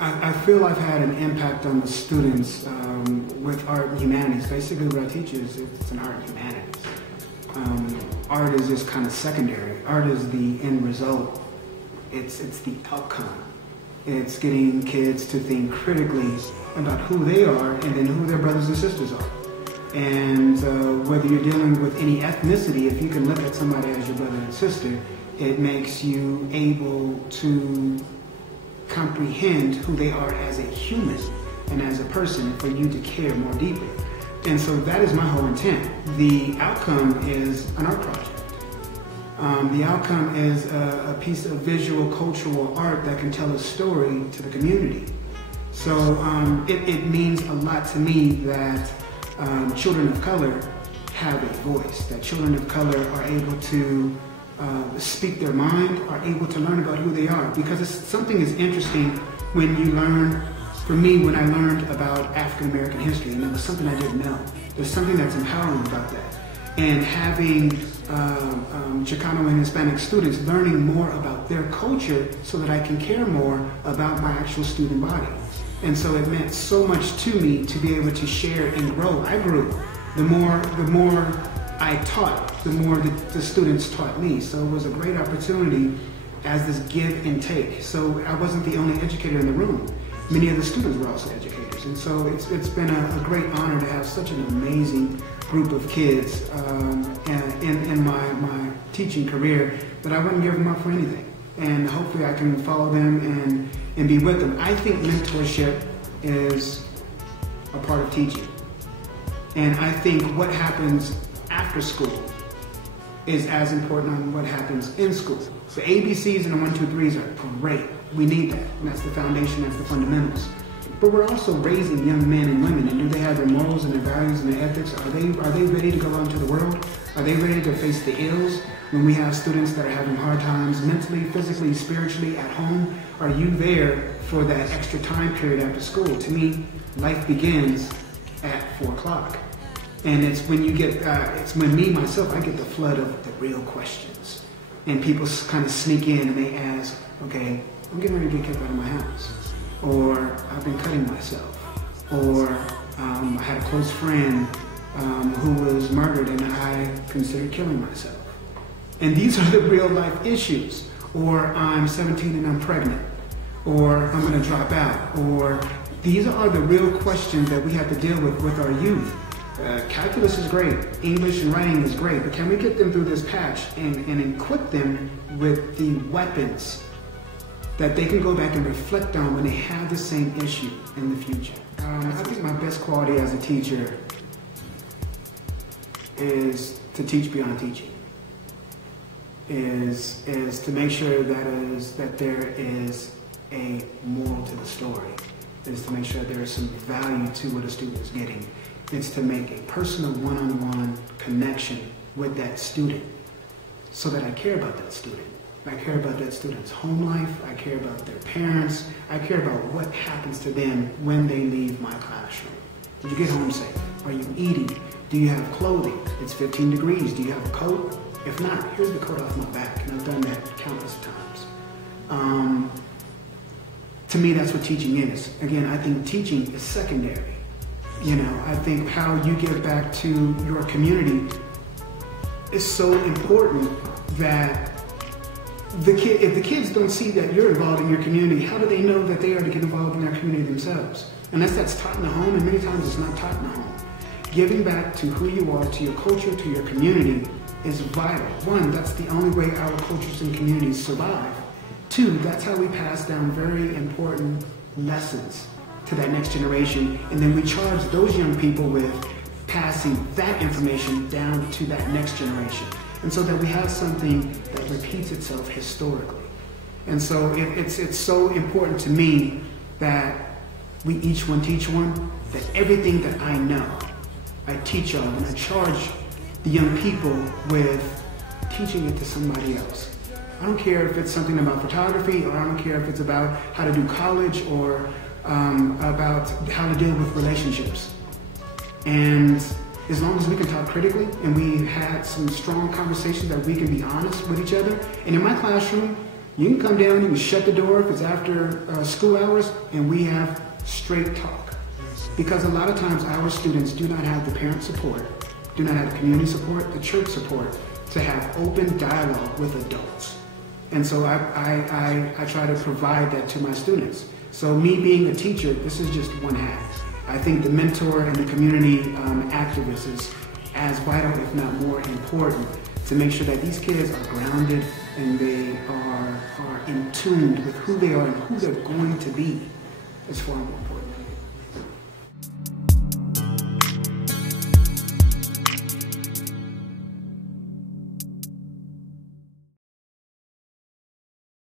I feel I've had an impact on the students with art and humanities. Basically what I teach is it's an art and humanities. Art is just kind of secondary. Art is the end result. It's the outcome. It's getting kids to think critically about who they are and then who their brothers and sisters are. And whether you're dealing with any ethnicity, if you can look at somebody as your brother and sister, it makes you able to comprehend who they are as a human and as a person, for you to care more deeply. And so that is my whole intent. The outcome is an art project. The outcome is a piece of visual cultural art that can tell a story to the community. So it means a lot to me that children of color have a voice, that children of color are able to speak their mind, are able to learn about who they are. Because something is interesting when you learn, for me, when I learned about African American history, and it was something I didn't know. There's something that's empowering about that. And having Chicano and Hispanic students learning more about their culture so that I can care more about my actual student body. And so it meant so much to me to be able to share and grow. I grew. The more I taught, the more the students taught me. So it was a great opportunity as this give and take. So I wasn't the only educator in the room. Many of the students were also educators. And so it's been a great honor to have such an amazing group of kids in my teaching career that I wouldn't give them up for anything. And hopefully I can follow them and be with them. I think mentorship is a part of teaching. And I think what happens after school is as important as what happens in school. The ABCs and the 1, 2, 3s are great. We need that. And that's the foundation, that's the fundamentals. But we're also raising young men and women, and do they have their morals and their values and their ethics? Are they ready to go out into the world? Are they ready to face the ills when we have students that are having hard times mentally, physically, spiritually at home? Are you there for that extra time period after school? To me, life begins at 4 o'clock. And it's when you get, it's when me, myself, I get the flood of the real questions. And people kind of sneak in and they ask, okay, I'm getting ready to get kicked out of my house. Or I've been cutting myself. Or I had a close friend who was murdered and I considered killing myself. And these are the real life issues. Or I'm 17 and I'm pregnant. Or I'm going to drop out. Or these are the real questions that we have to deal with our youth. Calculus is great, English and writing is great, but can we get them through this patch and equip them with the weapons that they can go back and reflect on when they have the same issue in the future? I think my best quality as a teacher is to teach beyond teaching. Is to make sure that there is a moral to the story. Is to make sure there is some value to what a student is getting. It's to make a personal one-on-one connection with that student so that I care about that student. I care about that student's home life. I care about their parents. I care about what happens to them when they leave my classroom. Did you get home safe? Are you eating? Do you have clothing? It's 15 degrees. Do you have a coat? If not, here's the coat off my back. And I've done that countless times. To me, that's what teaching is. Again, I think teaching is secondary. You know, I think how you give back to your community is so important that if the kids don't see that you're involved in your community, how do they know that they are to get involved in their community themselves? Unless that's taught in the home, and many times it's not taught in the home. Giving back to who you are, to your culture, to your community is vital. One, that's the only way our cultures and communities survive. Two, that's how we pass down very important lessons to that next generation, and then we charge those young people with passing that information down to that next generation. And so that we have something that repeats itself historically. And so it's so important to me that we each one teach one, that everything that I know, I teach of, and I charge the young people with teaching it to somebody else. I don't care if it's something about photography, or I don't care if it's about how to do college, or about how to deal with relationships. And as long as we can talk critically and we had some strong conversations that we can be honest with each other. And in my classroom, You can come down, you can shut the door if it's after school hours, and we have straight talk. Because a lot of times our students do not have the parent support, do not have the community support, the church support, to have open dialogue with adults. And so I try to provide that to my students. So me being a teacher, this is just one half. I think the mentor and the community activist is as vital, if not more important, to make sure that these kids are grounded and they are in tune with who they are and who they're going to be. Is far more important.